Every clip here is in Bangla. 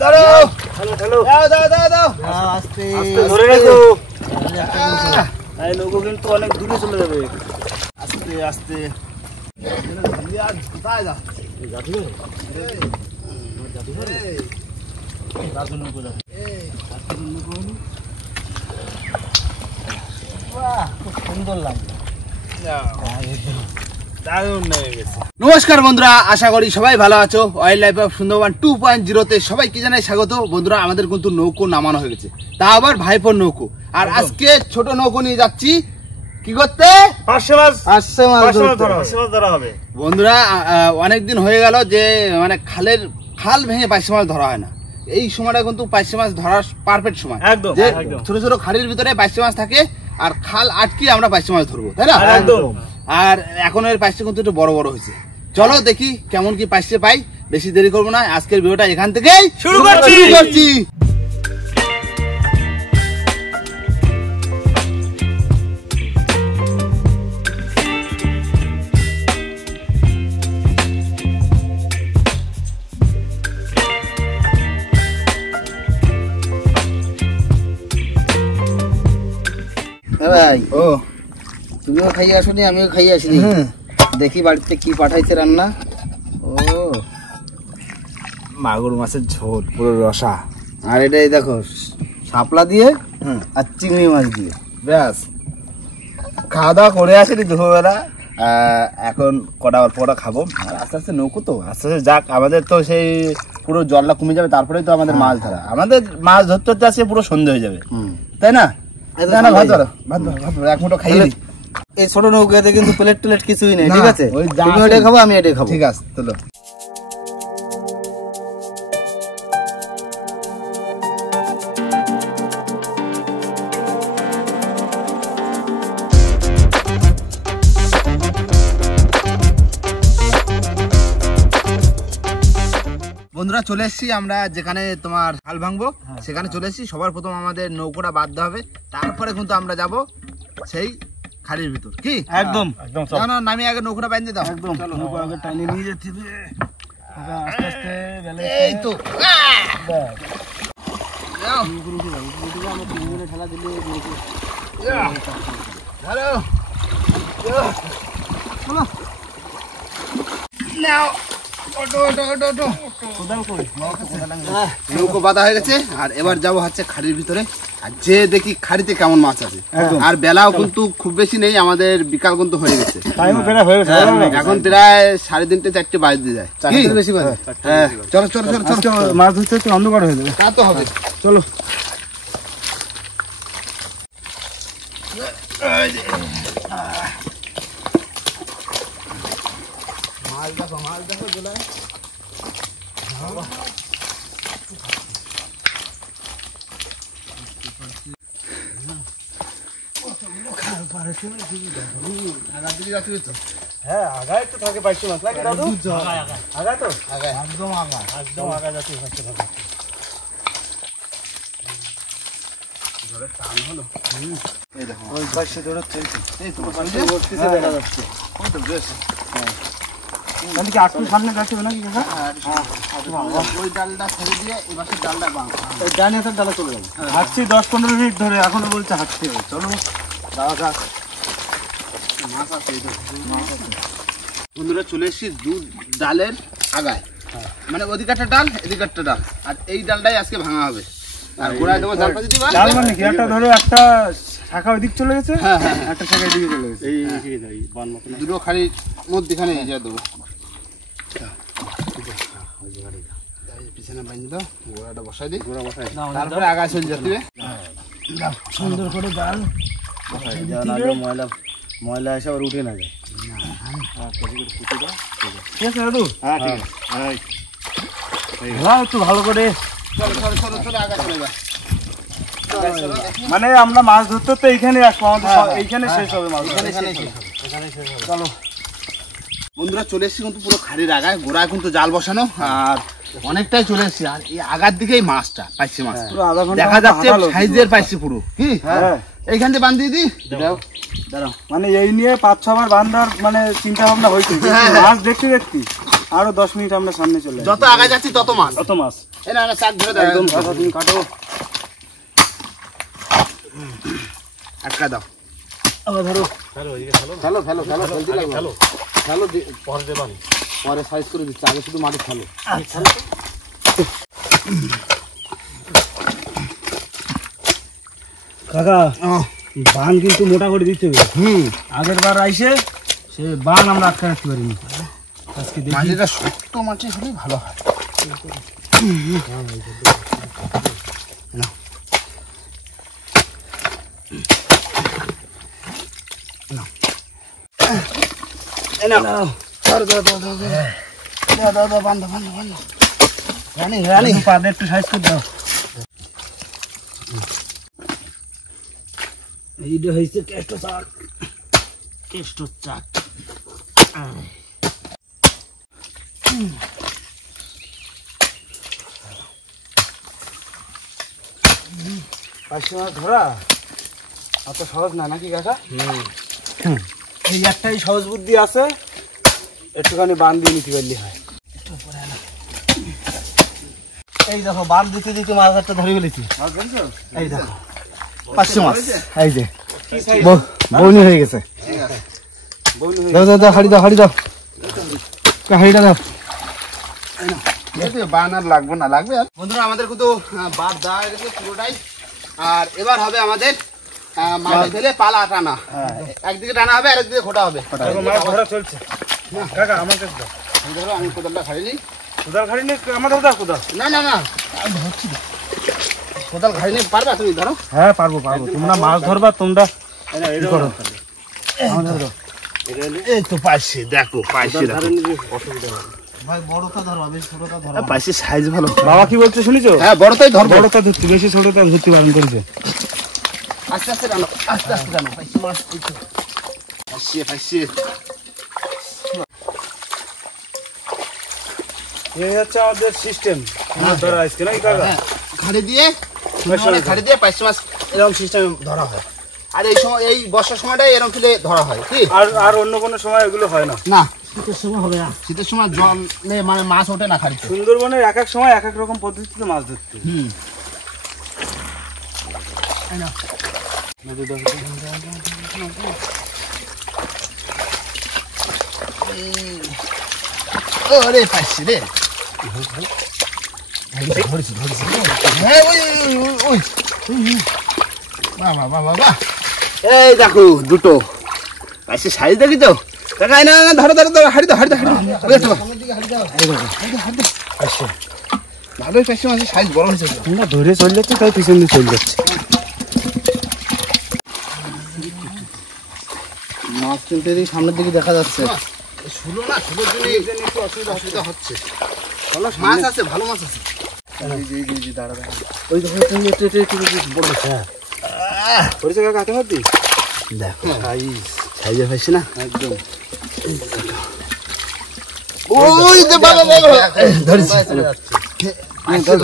দাঁড়াও দাও দাও দাও দাও আস্তে আস্তে ধরে রাখো এই নৌকো কিন্তু অনেক দূরে চলে যাবে আস্তে আস্তে আর কোথায় যা যাবি রাজু নৌকো যাবে রাজু নৌকো বাহ খুব সুন্দর লাগছে নমস্কার বন্ধুরা, আশা করি সবাই ভালো আছো। ওয়াইল্ড লাইফ অফ সুন্দরবন 2.0 তে সবাইকে জানাই স্বাগত। বন্ধুরা, আমাদের কিন্তু নৌকো নামানো হয়ে গেছে, তা আবার ভাইপোর নৌকো। আর আজকে ছোট নৌকো নিয়ে যাচ্ছি কি করতে, পার্শে মাছ ধরা হবে। বন্ধুরা, অনেকদিন হয়ে গেল যে মানে খাল ভেঙে পার্শে মাছ ধরা হয় না। এই সময়টা কিন্তু পার্শে মাছ ধরার পারফেক্ট সময়, যে ছোট ছোট খাড়ির ভিতরে পার্শে মাছ থাকে আর খাল আটকে আমরা পার্শে মাছ ধরবো, তাই না? আর এখন এর পার্শে কিন্তু একটু বড় বড় হয়েছে। চলো দেখি কেমন কি পার্শে পাই। বেশি দেরি করবো না, আজকের ভিডিওটা এখান থেকেই শুরু করছি। ভাই, ও তুমিও খাইয়ে আসনি, আমিও খাইয়ে আসিনি। দেখি বাড়িতে কি পাঠাইছে রান্না। ও মাগুর মাছের ঝোল পুরো রসা, আর এটাই দেখো শাপলা দিয়ে আর চিংড়ি মাছ দিয়ে। ব্যাস খাওয়া দাওয়া করে আসেনি দুপুরবেলা। এখন কটা অল্প কটা খাবো। আর আস্তে আস্তে নৌকো তো আস্তে আস্তে যাক, আমাদের তো সেই পুরো জলটা কমে যাবে, তারপরেই তো আমাদের মাছ ধরা। আমাদের মাছ ধরতে ধরতে আসে পুরো সন্ধে হয়ে যাবে, তাই না? ভাত ধরো এক মুঠো খাইয়ে দিই। এই ছোট নৌকাতে কিন্তু প্লেট টেলেট কিছুই নেই, ঠিক আছে? তুমি এটাই খাবো, আমি এটাই খাবো, ঠিক আছে? চলো। বন্ধুরা, চলে এসেছি আমরা যেখানে তোমার হাল ভাঙবো, সেখানে চলে এসেছি। সবার প্রথম আমাদের নৌকোটা বাঁধতে হবে, তারপরে কিন্তু আমরা যাব সেই খাড়ির ভিতর। কি একদম একদম না, নামি আগে নৌকোটা বাঁধতে দাও। একদম নৌকো আগে টাইনে নিয়ে যেতে হবে আস্তে আস্তে। এই তো ঠেলা দিলে নৌকো বাঁধা হয়ে গেছে। আর এবার যাবো হচ্ছে খাড়ির ভিতরে, আর যে দেখি খাড়িতে কেমন মাছ আছে। আর বেলাও কিন্তু খুব বেশি নেই, আমাদের বিকাল কিন্তু হয়ে গেছে। এখন প্রায় 3:30 4টে বাজতে যায়, বেশি বাজে। হ্যাঁ, চলো চলো চলো চলো, মাছ ধরতে একটু অন্ধকার হয়ে যাবে। তা তো হবে, চলো। মাছ দেখো, মাছ দেখো জেলায়। হ্যাঁ, আগায় তো থাকে পাইছো মাছ লাগে দাদু। আগায় তো আগায়, একদম আগায়, একদম আগায় যাচ্ছে পাইছো দাদু। জলের টান হলো। এই দেখো ওই পাশে ধরে চলছে, এই তো পাশে উঠতেছে দেখা যাচ্ছে। ওই তো বেশ, হ্যাঁ তাহলে কি আটটু সামনে যাচ্ছে নাকি কাকা? হ্যাঁ, ওই ডালটা ছেড়ে দিয়ে এই পাশে ডালটা বাঁধা, এই ডান হাতের ডালে চলে যাবে। হাঁটছি 10-15 মিনিট ধরে, এখনো বলছে হাঁটতে হবে। চলো দাদা যাক, মাছ আছে। বন্ধুরা, চলে এসেছি দু ডালের আগায়, মানে ওদিকারটা ডাল এদিকারটা ডাল, আর এই ডালটাই আজকে ভাঙা হবে। আর গোড়ায় দেবো জাল পাতি দিবা। ডাল মানে কি, একটা ধরো একটা শাখা ওইদিক চলে গেছে, হ্যাঁ হ্যাঁ, একটা শাখা এদিকে চলে গেছে। এই দুটো খাড়ির মধ্যখানে যা দেবো, পিছনে বাঁধি দাও, গোড়াটা বসাই দিই, গোড়া বসাই তারপরে আগায় চলে যেতে সুন্দর করে ডাল ময়লা ময়লা এসে আবার উঠে না যায়। ঠিক আছে দাদু? হ্যাঁ ঠিক আছে, একটু ভালো করে। মানে আমরা মাছ ধরতে তো এইখানে আসবো, আমাদের এইখানে শেষ হবে মাছ। চলো বন্ধুরা, চলে এসেছি কিন্তু পুরো খাড়ির আগায়, গোড়ায় কিন্তু জাল বসানো, আর অনেকটাই চলে এসেছি। আর এই আগার দিকেই মাছটা পাইছি, মাছ দেখা যাচ্ছে সাইজের পাইছি পুরো। কি এইখান থেকে বান্ধিয়ে দিই, দাঁড়াও। মানে এই নিয়ে 5-6 বার বান্ধার মানে চিন্তা ভাবনা হয়েছে। মাছ দেখতে দেখতে আরো 10 মিনিট আমরা সামনে চলে, যত আগে যাচ্ছি তত মাছ, তত মাছ। এই না চাক ধরে দাও একদম কাকা তুমি কাটো। আটকা দাও আবার ধরো। ফেলো ফেলো ফেলো জলদি লাগবে ফেলো পরে দেবানি পরে সাইজ করে দিচ্ছি আগে শুধু মাটি ফেলো কাকা বান কিন্তু মোটা করে দিতে হবে। আগের বার আইসে সে বান আমরা আটকে রাখতে পারিনি। আজকে দেখি মাটিটা শক্ত মাটি হলে ভালো হয় রানী পাদে একটু সাইজ করে দাও। এইটা হয়েছে কেষ্ট চাক। পাঁচশো মাছ ধরা অত সহজ না নাকি কাকা এই একটাই সহজ বুদ্ধি আছে, একটুখানি বান দিয়ে নিতে পারলে হয়। এই দেখো বান দিতে দিতে মাছ একটা ধরে ফেলেছি। এই দেখো 500 মাছ। এই যে বউনি হয়ে গেছে। দাও দাও দাও, হাড়ি দাও, হাড়ি দাও, হাড়িটা দাও। বান আর লাগবে না লাগবে আর বন্ধুরা আমাদের কিন্তু বাদ দেওয়া হয়ে গেছে পুরোটাই। আর এবার হবে আমাদের মাছ ফেলে পালা টানা, একদিকে টানা হবে আর একদিকে খোটা হবে। মাছ ধরা চলছে। কাকা আমার কাছে দাও। এই ধরো আমি কোদালটা খাড়ি নিই। কোদাল খাড়ি নিয়ে আমাদের দাও কোদাল। না না না আমি ধরছি না। কোদাল খাড়ি নিয়ে পারবা তুমি ধরো? হ্যাঁ পারবো পারবো, তোমরা মাছ ধরবা তোমরা করো। এই তো পাইছি, দেখো পাইছি ভাই বড়টা ধরবা, বেশি ছোটটা ধরবা। পাইছি সাইজ ভালো। বাবা কি বলছে শুনেছো? হ্যাঁ বড়টাই ধরবো। বড়টা ধরছি, বেশি ছোটটা ধরতে বারণ করেছে। আস্তে আস্তে টানো, আস্তে আস্তে টানো। পাইছি মাছ, পাইছি পাইছি। এই হচ্ছে আমাদের সিস্টেম ধরা আজকে নাকি কাকা? খাড়ি দিয়ে খাড়ি দিয়ে পাইছি মাছ এরকম সিস্টেমে ধরা হয়। আর এই সময় এই বর্ষার সময়টাই এরকম ফেলে ধরা হয় কি? আর অন্য কোনো সময় এগুলো হয় না। না শীতের সময় হবে না, শীতের সময় জলে মানে মাছ ওঠে না খাড়িতে। সুন্দরবনের এক এক সময় এক এক রকম পদ্ধতিতে মাছ ধরতে। ওরে পাইছি রে, এই দেখো দুটো পাইছি, সাইজ দেখি তো কাকা। না না ধরো ধরো ধরো, হাড়ি দাও হাড়ি দাও হাড়ি দাও। ভালোই পাইছি মাছের সাইজ বড় হয়েছে। তোমরা ধরে চলে যাচ্ছে তাই পিছন দিয়ে চলে যাচ্ছে। মাছ কিন্তু এদিকে সামনের দিকে দেখা যাচ্ছে। শুলো না, শুলোর জন্য একটু অসুবিধা হচ্ছে। মাছ আছে, ভালো মাছ আছে। ওই দেখো তুমি বললো হ্যাঁ করেছে কাকা হাতে হাতে। দেখো সাইজে পাইছি না একদম। ওই যে বাবা বাবা ধরেছি।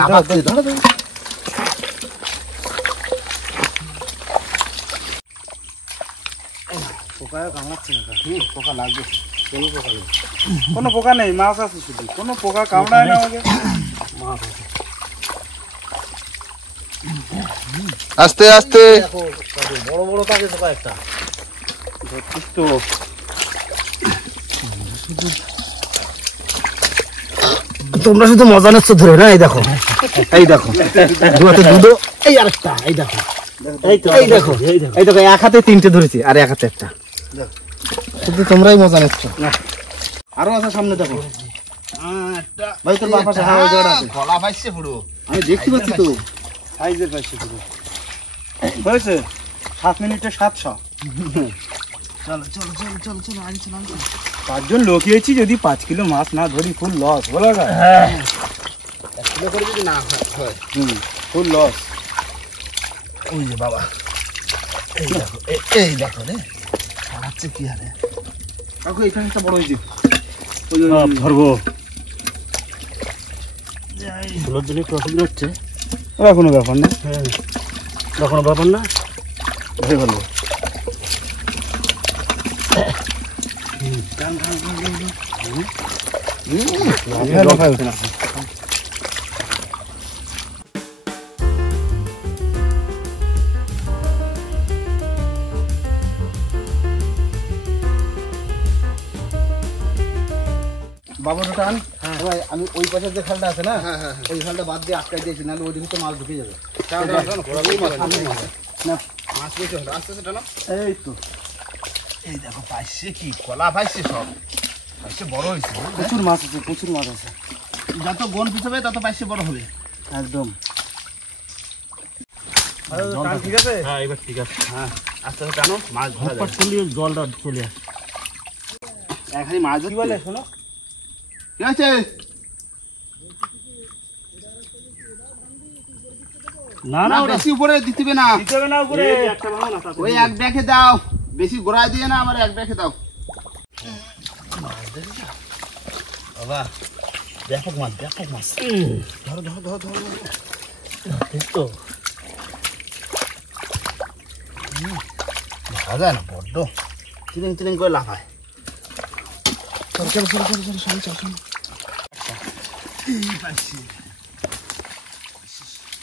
লাফাচ্ছে, ধরো ধরো। পোকায় কামড়াচ্ছে না কাকা? পোকা লাগবে, কোনো পোকা নেই। কোনো পোকা নেই, মাছ আছে শুধু। কোনো পোকা কামড়ায় না আমাকে। মাছ আছে। আস্তে আস্তে বড় বড় থাকে তো কয়েকটা। তো তোমরা শুধু মজা নিচ্ছ ধরে না? এই দেখো, এই দেখো দুয়াতে দুটো, এই আরেকটা, এই দেখো, এই তো, এই দেখো, এই দেখো, এক হাতে তিনটে ধরেছি আর এক হাতে একটা। শুধু তোমরাই মজা নিচ্ছ। আরো আছে সামনে দেখো। ভাই তোর বাবা গলা পাইছে পুরো, আমি দেখতে পাচ্ছি তো। সাইজের পাইছে পুরো। হয়েছে 7 মিনিটে 700। চলো চলো চলো চলো চলো আনি চলো আনি। 5 জন লোক হয়েছি, যদি 5 কিলো মাছ না ধরি ফুল লস, বলো না? 1 কিলো করে যদি না হয় ফুল লস। ওই যে বাবা, এই দেখো এই দেখো রে খাচ্ছে কি হারে। কাকু এখানে একটা বড় হয়েছে, ধরবো। ফুলের দিনে একটু অসুবিধা হচ্ছে। ওরা কোনো ব্যাপার না, ওরা কোনো ব্যাপার না, ধরে ফেলবো। বাবুটা টান। ভাই আমি ওই পাশের যে খালটা আছে না, ওই খালটা বাদ দিয়ে আটকাই দিয়েছি, নাহলে ওই দিকে তো মাছ ঢুকে যাবে। মাছ বেশি হলো, আস্তে আস্তে টানো। এই তো এই দেখো পাইছে কি কলা পাইছে, সব পাইছে বড় হয়েছে। প্রচুর মাছ আছে, প্রচুর মাছ আছে, যত গোল পিছবে তত পাইছে বড় হবে। একদম। ঠিক আছে? হ্যাঁ এবার ঠিক আছে। হ্যাঁ আস্তে আস্তে টানো, মাছ ধরা যাবে। জলটা চলে আসে। এখানে মাছ কি বলে শোনো? কি আছে? না না বেশি উপরে দিতে হবে না, দিতে হবে না উপরে। ওই এক ব্যাগে দাও, বেশি গোড়ায় দিয়ে না, আমার এক ব্যাগে দাও। বাবা ব্যাপক মাছ, ব্যাপক মাছ। ধরো ধরো ধরো ধরো তো দেখা যায় না, বড্ড চিলিং চিলিং করে লাফায়। চল চল চল চল চল চল চল চল।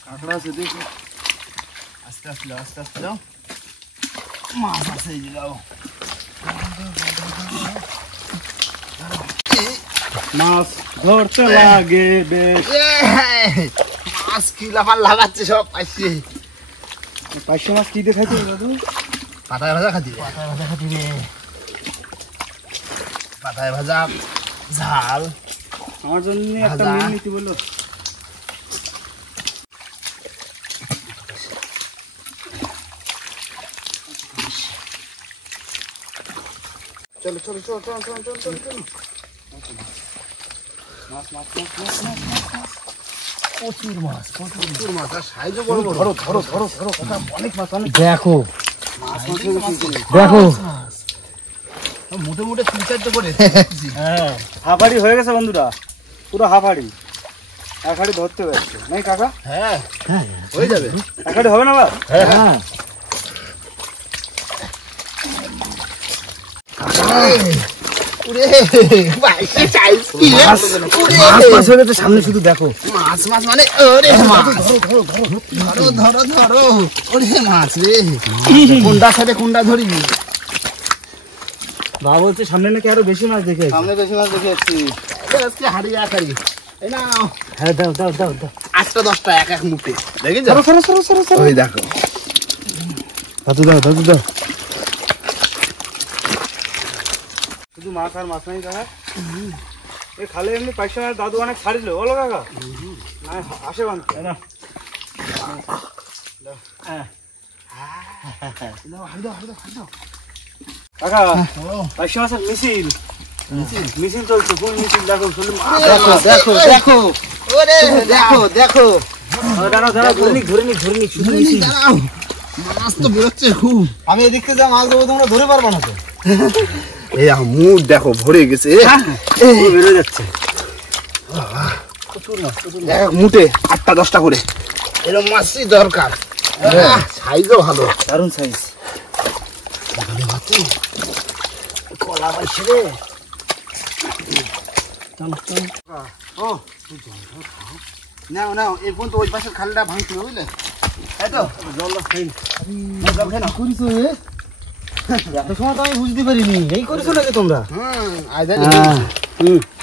কাঁকড়া আছে দেখো। আস্তে আস্তে যাও, আস্তে আস্তে যাও, মাছ আছে এই যে যাও। মাছ ধরতে লাগে বেশ। মাছ কি লাফান লাগাচ্ছে, সব পাইছে। পাঁচশো মাছ কি দেখাইছে দাদু? পাতায় ভাজা খাতি, পাতা ভাজা খাতি রে। পাতায় ভাজা ঝাল। আমার জন্য একটা ভাজা। মিল নিতে বললো। চলো চলো চলো চলো চলো চলো চলো চলো। মাছ মাছ মাছ মাছ মাছ মাছ। প্রচুর মাছ, প্রচুর মাছ, আর সাইজও বড় বড়। ধরো ধরো ধরো ধরো, কথা অনেক মাছ, অনেক। দেখো দেখো মুঠে মুঠে 3-4 করে। হ্যাঁ, হাফাড়ি হয়ে গেছে বন্ধুরা, পুরো হাফাড়ি। এক হাড়ি ধরতে পারছে নাই কাকা? হ্যাঁ হয়ে যাবে। এক হাড়ি হবে না বা? হ্যাঁ উড়ে পাইছে সাইজ কি রে? মাছ মাছ হয়ে গেছে সামনে, শুধু দেখো। মাছ মাছ মানে ওরে মাছ। ধরো ধরো ধরো, ওরে মাছ রে। কোনটা সাথে কোনটা ধরিবি? বাবা বলছে সামনে নাকি আরো বেশি মাছ দেখে। সামনে বেশি মাছ দেখে যাচ্ছি। আজকে হাড়ি এক হাড়ি। এই নাও হ্যাঁ দাও দাও দাও দাও। 8টা 10টা এক এক মুঠে, দেখেছো? সরো সরো সরো সরো সরো। ওই দেখো। দাদু দাও দাদু দাও। শুধু মাছ আর মাছ নাই কাকা। এই খালে এমনি পাইছে মাছ দাদু অনেক ছাড়িল, বলো কাকা? না আসে বানতে না। কাকা পাইছে মাছের মিছিল, মিছিল চলছে। কোন মিছিল দেখো? শুধু দেখো দেখো দেখো, ওরে দেখো দেখো। দাঁড়াও দাঁড়াও, ধরে নিক ধরে নিক ধরে নিক, শুধু মিছিল। দাঁড়াও, মাছ তো বেরোচ্ছে খুব। আমি এদিক থেকে যা মাছ দেবো তোমরা ধরে পারবো না তো। এই মুখ দেখো ভরে গেছে, বেরো যাচ্ছে। এক মুঠে 8টা 10টা করে। এরকম মাছই দরকার, সাইজও ভালো। দারুণ সাইজ। কলা পাইছে রে। চলো চলো। ও নাও নাও, এই পর্যন্ত ওই পাশের খালটা ভাঙতে হবে, বুঝলে? তাই তো জল খাই জল খেয়ে নাও। করিস এত সময় তো আমি বুঝতে পারিনি, এই করেছো নাকি তোমরা?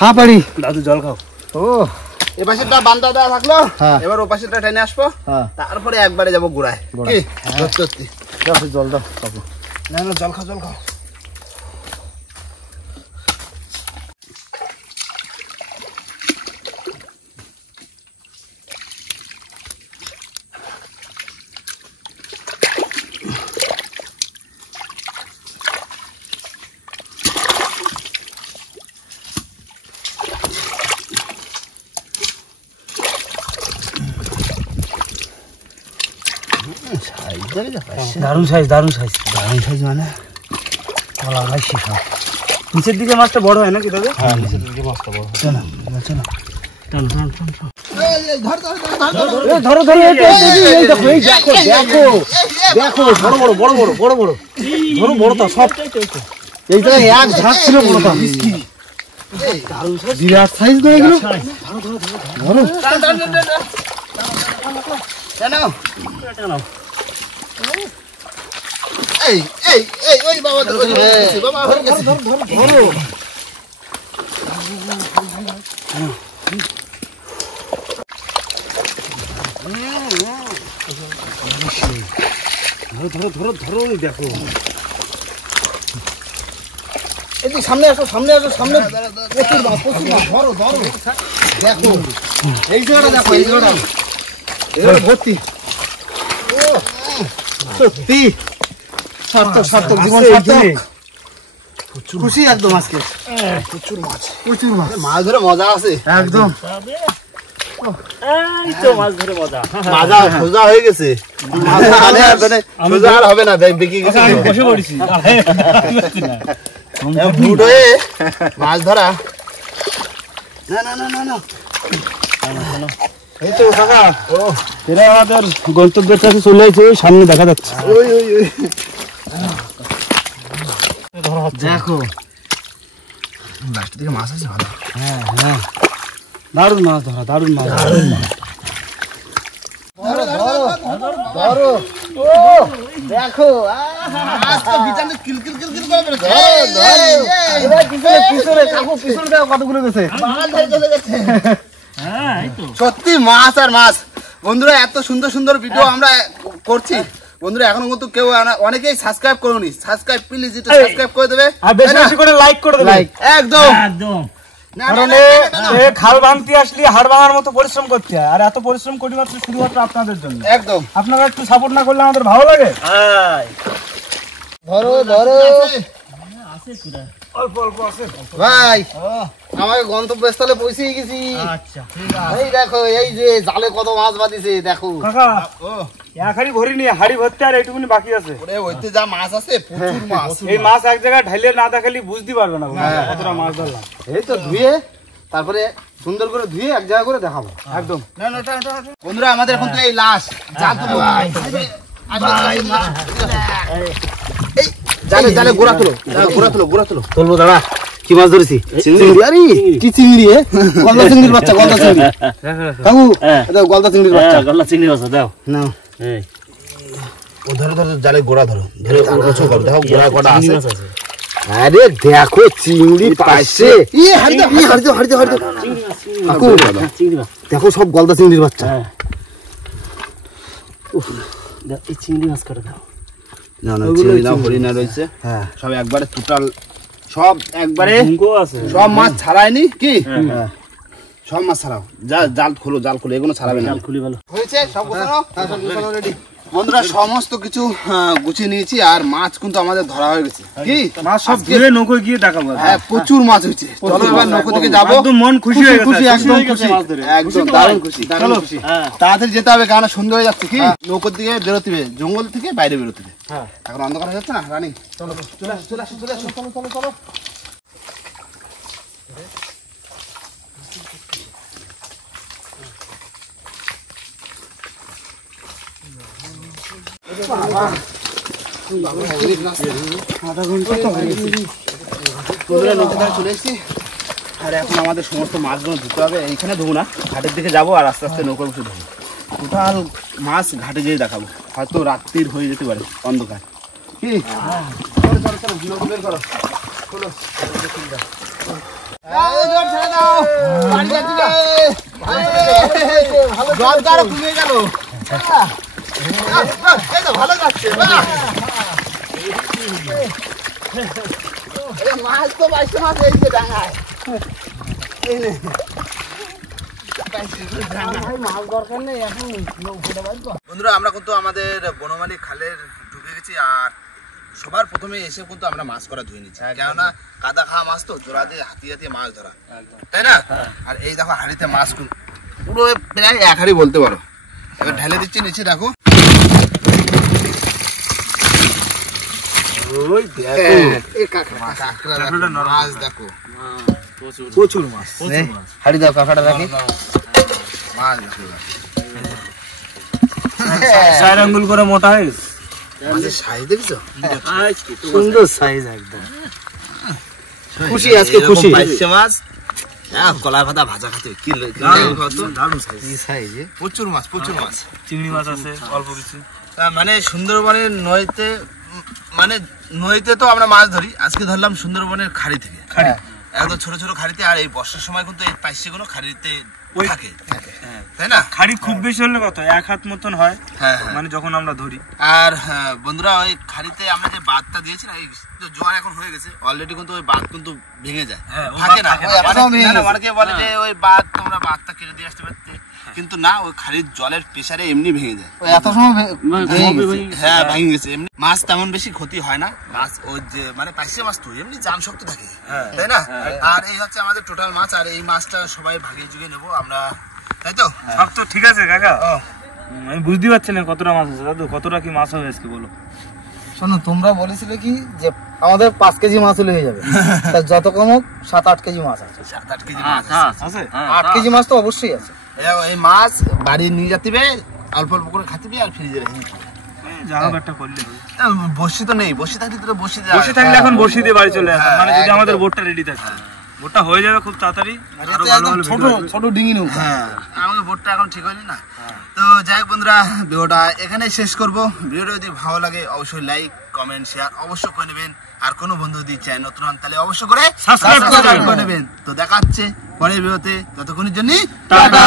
হ্যাঁ পারি। দাদু জল খাও। ও এই পাশেরটা বান্দা দেওয়া থাকলো, হ্যাঁ। এবার ও পাশেরটা টেনে আসবো, হ্যাঁ তারপরে একবারে যাবো গোড়ায়। কি সত্যি সত্যি। দাও জল দাও বাবু। না না, জল খাও জল খাও। দারুণ সাইজ দারুণ সাইজ দারুণ সাইজ, মানে কলা পাইছি সব। নিচের দিকে মাছটা বড় হয় নাকি দাদা? হ্যাঁ নিচের দিকে মাছটা বড়। চলো চলো টানো টানো টানো টানো। ধর ধর ধর ধর ধর। এই ধরো ধরো, এই দেখো এই দেখো দেখো দেখো, বড় বড় বড় বড় বড় বড় ধরো, বড় তো সব। এই জায়গায় এক ঝাঁক ছিল বড় তো। বিরাট সাইজ তো এগুলো। ধরো টানো। এই এই এই ওই বাবা, বাবা হয়ে গেছে। ধরো। ধরো ধরো ধরো দেখো এদিকে সামনে আসো সামনে প্রচুর মাছ ধরো ধরো দেখো এই জায়গাটা দেখো এই জায়গাটা ভর্তি সত্যি সার্থক সার্থক জীবন সার্থক খুশি একদম আজকে প্রচুর মাছ মাছ ধরে মজা আছে একদম এই তো মাছ ধরে মজা। মাজা সোজা হয়ে গেছে সোজা আর হবে না বেঁকে গেছে বসে পড়েছি। ফুট হয়ে মাছ ধরা এই তো কাকা এরা আমাদের গন্তব্যের কাছে চলে এসেছে, ওই সামনে দেখা যাচ্ছে। দেখো লাস্টের দিকে মাছ আছে ভালো দারুণ মাছ ধরা, দারুণ মাছ ধরো দেখো মাছ তো বিছানে কিলকিল কিলকিল করে বেরোচ্ছে পিছনে কাকু পিছনে দেখো কতগুলো গেছে হ্যাঁ এই তো সত্যি মাছ আর মাছ। বন্ধুরা এত সুন্দর সুন্দর ভিডিও আমরা করছি, বন্ধুরা এখনো কিন্তু কেউ অনেকেই সাবস্ক্রাইব করোনি, সাবস্ক্রাইব প্লিজ এটা সাবস্ক্রাইব করে দেবে আর বেশি বেশি করে লাইক করে দেবে। একদম একদম, না, কারণ না, না, না, না, এ খাল ভাঙতে আসলে হাড় ভাঙার মতো পরিশ্রম করতে হয়, আর এত পরিশ্রম করি মাত্র শুধুমাত্র আপনাদের জন্য। একদম আপনারা একটু সাপোর্ট না করলে আমাদের ভালো লাগে। ধরো ধরো অল্প অল্প আছে। ভাই আমাকে গন্তব্যস্থলে পৌঁছে গেছি। আচ্ছা এই দেখো এই যে জালে কত মাছ বাঁধিছে দেখো কাকা, ও এক হাড়ি ভরি নিয়ে হাড়ি ভরতে আর এইটুকুনি বাকি আছে। ওরে ওইতে যা মাছ আছে প্রচুর মাছ। এই মাছ এক জায়গায় ঢাইলে না দেখালি বুঝতে পারবে না কতটা মাছ ধরলাম। এই তো ধুয়ে তারপরে সুন্দর করে ধুয়ে এক জায়গা করে দেখাবো একদম না না বন্ধুরা আমাদের এখন তো এই লাশ জাল তুলো এই জালে জালে গোড়া তুলো গোড়া তুলো তুলবো দাঁড়া কি মাছ ধরেছি চিংড়ি আরে কি চিংড়ি গলদা চিংড়ির বাচ্চা গলদা চিংড়ি কাকু এটা গলদা চিংড়ির বাচ্চা গলা চিংড়ি মাছ দাও। না এই ও ধরো ধরো জালে গোড়া ধরো ধরে উঁচু করো দেখো গোড়া কটা আছে। আরে দেখো চিংড়ি পাইছে ই হাড়ি দাও কাকু চিংড়ি মাছ, দেখো সব গলদা চিংড়ির বাচ্চা হ্যাঁ এই চিংড়ি মাছ করে দাও। না না চিংড়ি না হরিণা রয়েছে হ্যাঁ সব একবারে টোটাল সব একবারে ঝুমকো আছে। সব মাছ ছাড়ায়নি কি হ্যাঁ সব মাছ ছাড়াও জাল খোলো এগুলো ছাড়াবে না। জাল খুলি ভালো। হয়েছে সব গোছানো রেডি বন্ধুরা সমস্ত কিছু গুছিয়ে নিয়েছি আর মাছ কিন্তু আমাদের ধরা হয়ে গেছে কি মাছ সব ধুয়ে নৌকোয় গিয়ে দেখাবো। হ্যাঁ প্রচুর মাছ হয়েছে চলো এবার নৌকো থেকে যাবো একদম মন খুশি হয়ে গেছে, খুশি একদম খুশি মাছ ধরে। একদম দারুণ খুশি চলো। খুশি তাড়াতাড়ি যেতে হবে কারণ সন্ধ্যা হয়ে যাচ্ছে কি নৌকোর দিকে বেরোতে হবে জঙ্গল থেকে বাইরে বেরোতে হবে এখন অন্ধকার হয়ে যাচ্ছে না রানী চলো চলে আসো বন্ধুরা নৌকো ধারে চলে এসেছি আর এখন আমাদের সমস্ত মাছগুলো ধুতে হবে। এইখানে ধুবো না, ঘাটের দিকে যাবো আর আস্তে আস্তে নৌকো বসে ধুবো। টোটাল মাছ ঘাটে যেয়ে দেখাবো, হয়তো রাত্রির হয়ে যেতে পারে অন্ধকার কি চলো নৌকো বের করো খোলো। জল কারো কমে গেল ভালো যাচ্ছে মাছ তো বাইশে মাছ এই যে ডাঙায় বন্ধুরা আমরা কিন্তু আমাদের বনমালী খালের ঢুকে গেছি আর সবার প্রথমে এসে কিন্তু আমরা মাছ করা ধুয়ে নিচ্ছি, কেননা কাদা খাওয়া মাছ তো জোড়া দিয়ে হাতিয়ে মাছ ধরা, তাই না? আর এই দেখো হাঁড়িতে মাছ পুরো প্রায় এক হাঁড়ি বলতে পারো। এবার ঢেলে দিচ্ছি নিচে দেখো মাছ দেখো প্রচুর মাছ। হাড়ি দাও কাকাটা রাখি মাছ দেখো 4 আঙ্গুল করে মোটা হয়ে গেছে। মাছের সাইজ দেখছো সুন্দর সাইজ একদম খুশি আজকে খুশি বাইশে মাছ কলা পাতা ভাজা খাতে কি দারুণ সাইজ প্রচুর মাছ চিংড়ি মাছ আছে অল্প কিছু। মানে সুন্দরবনের নইতে মানে নইতে তো আমরা মাছ ধরি, আজকে ধরলাম সুন্দরবনের খাড়ি থেকে। একদম ছোট ছোট খাড়িতে। আর এই বর্ষার সময় কিন্তু এই পাইসিগুলো খাড়িতে থাকে, তাই না? খাড়ি খুব বেশি হলে কত 1 হাত মতন হয়, হ্যাঁ মানে যখন আমরা ধরি। আর বন্ধুরা ওই খাড়িতে আমরা যে বাঁধটা দিয়েছি না, এই জোয়ার এখন হয়ে গেছে অলরেডি, কিন্তু ওই বাঁধ কিন্তু ভেঙে যায়, থাকে না। অনেকে বলে যে ওই বাঁধ তোমরা বাঁধটা কেটে দিয়ে আসতে পারতে, কিন্তু না, ওই খাড়ির জলের প্রেসারে এমনি ভেঙে যায়। এত সময় হ্যাঁ ভেঙে গেছে। এমনি মাছ তেমন বেশি ক্ষতি হয় না, মাছ ওই যে মানে পাইসে মাছ তো এমনি জান শক্ত থাকে, তাই না? আর এই হচ্ছে আমাদের টোটাল মাছ, আর এই মাছটা সবাই ভাগে যুগে নেবো আমরা, তাই তো? সব তো ঠিক আছে কাকা, আমি বুঝতে পারছি না কতটা মাছ আছে দাদু, কতটা কি মাছ হবে আজকে বলো? শোনো, তোমরা বলেছিলে কি যে আমাদের 5 কেজি মাছ হলে হয়ে যাবে, তা যত কম হোক 7-8 কেজি মাছ আছে। 7-8 কেজি মাছ আছে? 8 কেজি মাছ তো অবশ্যই আছে। এই মাছ বাড়ি নিয়ে যাতিবে, অল্প অল্প করে খাতিবে আর ফ্রিজে রেখে দিবি। যা হোক একটা করলে হবে। বসি তো নেই, বসি থাকলে তো বসি বসে থাকলে এখন বসি দিয়ে বাড়ি চলে আসতাম, মানে যদি আমাদের বোটটা রেডি থাকতো। বোটটা হয়ে যাবে খুব তাড়াতাড়ি, আরো ভালো ভালো ছোট ছোট ডিঙি নৌকা। হ্যাঁ, আমাকে বোটটা এখন ঠিক হয়নি না। তো যাই হোক বন্ধুরা, ভিডিওটা এখানে শেষ করব। ভিডিওটা যদি ভালো লাগে অবশ্যই লাইক কমেন্ট শেয়ার অবশ্যই করে নেবেন, আর কোনো বন্ধু যদি চায় নতুন হন তাহলে অবশ্যই করে সাবস্ক্রাইব করে নেবেন। তো দেখা হচ্ছে পরের ভিডিওতে, ততক্ষণের জন্য টাটা।